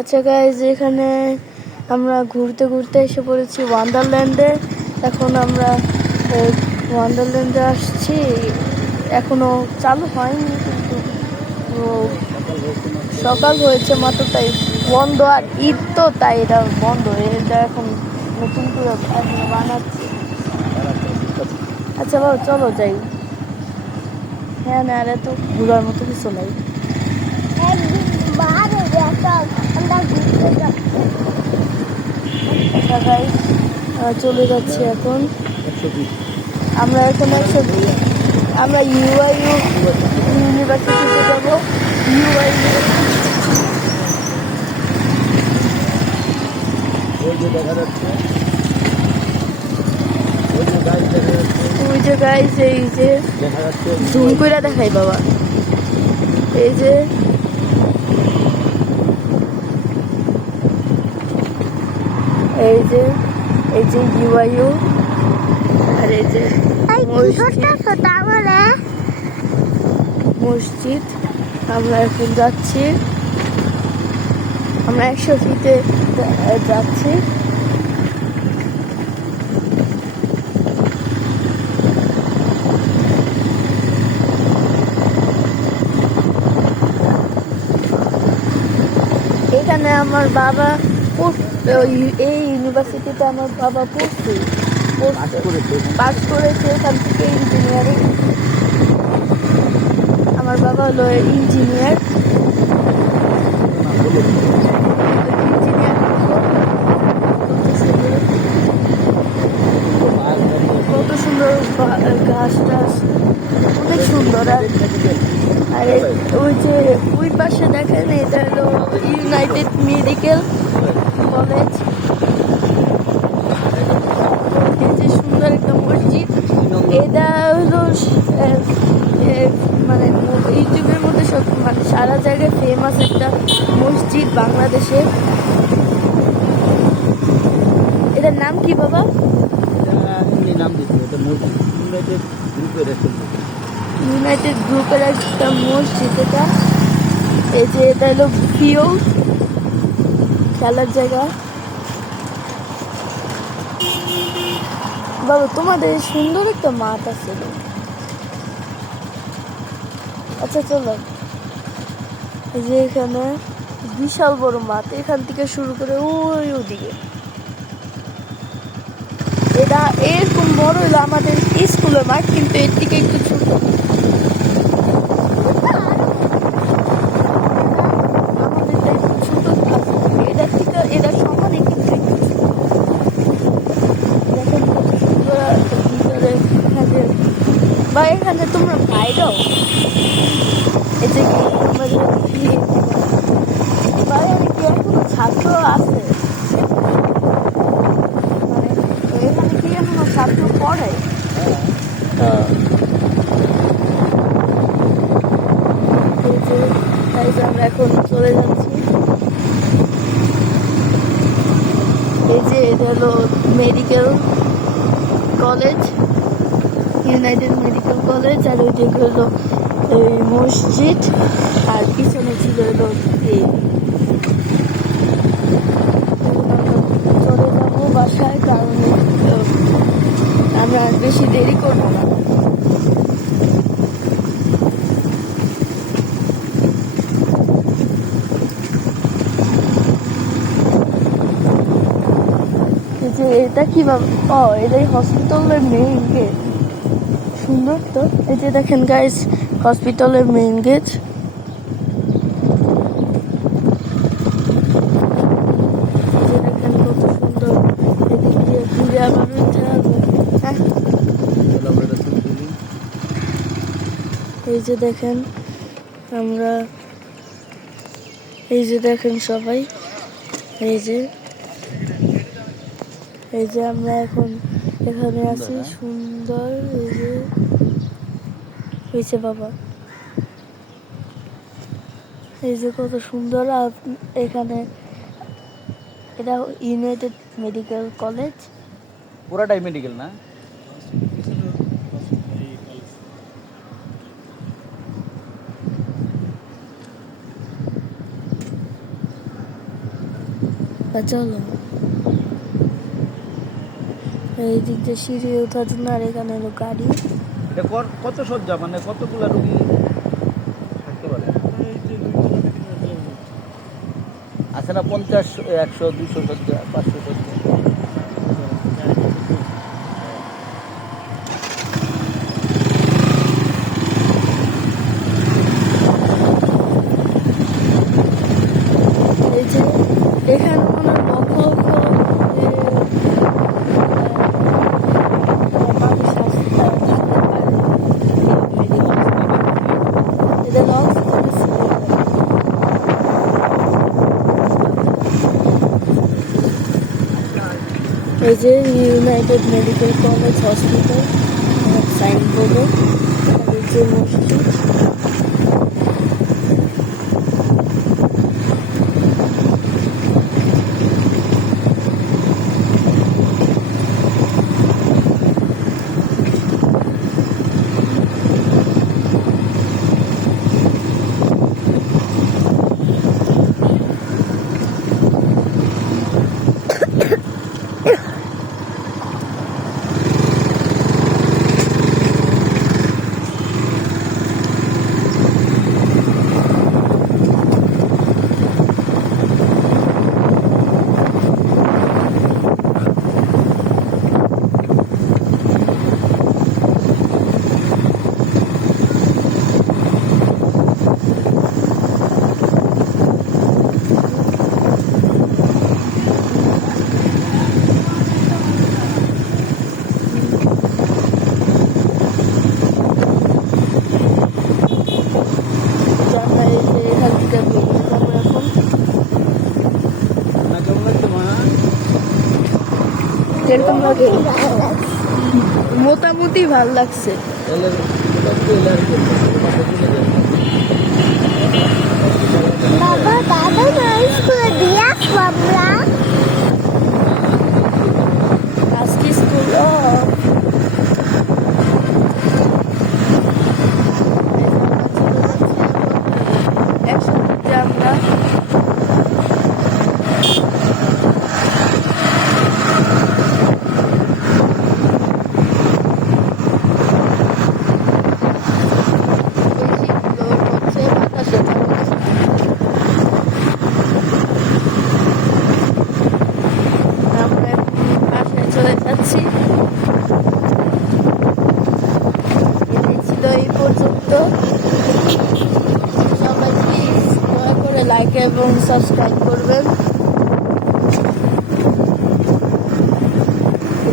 আচ্ছা গাইজ, এখানে আমরা ঘুরতে ঘুরতে এসে পড়েছি ওয়ান্ডারল্যান্ডে। এখন আমরা ওয়ান্ডারল্যান্ডে আসছি। এখনো চালু হয়নি, কিন্তু সকাল হয়েছে মাত্র, তাই বন্ধ। আর ঈদ তো, তাই এটা বন্ধ। এটা এখন নতুন করে বানাচ্ছে। আচ্ছা বাবু, চলো যাই। হ্যাঁ না, আর এত ঘুরার মতো কিছু নাই। চলে যাচ্ছি এখন। আমরা এখন আমরা ইউআইইউ ইউনিভার্সিটিতে যাব। ইউআইইউ দেখা যাচ্ছে, ওই যে গাইস, এই যে জুম করে দেখাই বাবা, এই যে এই যে এই যে ইউআইইউ, আর এই যে মসজিদ। আমরা এখন যাচ্ছি, আমরা 100 ফিটে যাচ্ছি। এখানে আমার বাবা এই ইউনিভার্সিটিতে আমার বাবা পাস করেছে এখান থেকে ইঞ্জিনিয়ারিং। আমার বাবা হলো ইঞ্জিনিয়ার। কত সুন্দর গাছ টাছ, অনেক সুন্দর। আর ওই যে ওই পাশে দেখেন, এটা হলো ইউনাইটেড মেডিকেল কলেজ। এই যে সুন্দর একটা মসজিদ, এটা হলো মানে ইউটিউবের মধ্যে সব, মানে সারা জায়গায় ফেমাস একটা মসজিদ বাংলাদেশে। এটার নাম কি বাবা? ইউনাইটেড গ্রুপের একটা মসজিদ এটা। এই যে এটা হলো ফিল্ড, খেলার জায়গা। বাবা, তোমাদের সুন্দর একটা মাঠ আছে। আচ্ছা চলো, এই যে এখানে বিশাল বড় মাঠ, এখান থেকে শুরু করে ওই ওদিকে। এটা এরকম বড় হলো আমাদের স্কুলের মাঠ, কিন্তু এর থেকে একটু ছোট। বা এখানে তোমরা বাইরেও এই যে বাইরে কি এখনো ছাত্র আছে, মানে এখানে কি এখনো ছাত্র পড়ে? তাই যে আমরা এখন চলে যাচ্ছি। এই যে এটা হলো medical college, united medical college. আর ওই দিকে হলো এই মসজিদ, আর পিছনে ছিল হলো এই। চলে যাবো বাসায়, কারণ আমরা আর বেশি দেরি করবো না। যে এটা কি ভাবে, এটাই হসপিটালের মেইন গেট। সুন্দর তো। এই যে দেখেন গাইস, হসপিটালের মেইন গেট। দেখেন কত সুন্দর, এদিক দিয়ে ঘুরে আবার উঠে হবে। এই যে দেখেন আমরা, এই যে দেখেন সবাই, এই যে আমরা এখন এখানে আছি। সুন্দর, এই যে হয়েছে বাবা, এই যে কত সুন্দর। এখানে এটা ইউনাইটেড মেডিকেল কলেজ, পুরাটাই মেডিকেল না? চলো এই দিক দিয়ে সিঁড়ি ওঠার জন্য, আর এখানে হলো গাড়ি। এটা কত সজ্জা, মানে কতগুলা রুগী থাকতে পারে? আছে না 50, 100, 200 সজ্জা, 500 সজ্জা? এই যে এখানে কোনো লক্ষ লক্ষ মানুষ থাকতে পারে। এটা লঞ্চ করেছিল। এই যে United medical College Hospital sign বোর্ডে, এই যে মসজিদ। আমরা এই যে এখান থেকে বেরিয়ে যাবো এখন। না কেমন লাগছে মা? কিরকম লাগে? মোটামুটি ভাল লাগছে। বাবা দাদা না স্কুলে দিয়ে আসবো আমরা। আজকে স্কুল একসাথে আমরা চলে যাচ্ছি। এটাই ছিল এই পর্যন্ত। সবাই প্লিজ দয়া করে লাইক এবং সাবস্ক্রাইব করবেন।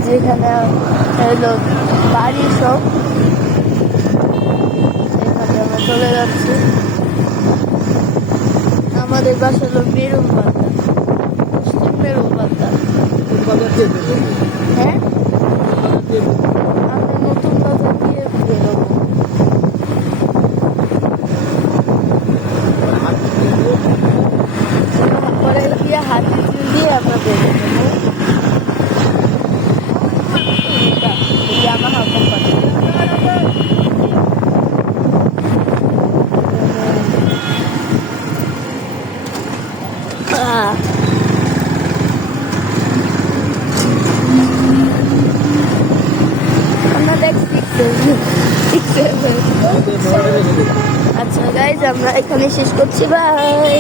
যেখানে হলো বাড়ি সব, সেখানে আমরা চলে যাচ্ছি। আমাদের বাসা হলো মেরুল বান্দা, পশ্চিম মেরুল বান্দা। হ্যাঁ, আমি নতুন বাজার দিয়ে বেরোবো। পরে গিয়ে হাতি দিয়ে আমরা বেরোবো। আমার হাত আচ্ছা গাইজ, আমরা এখানে শেষ করছি, বাই।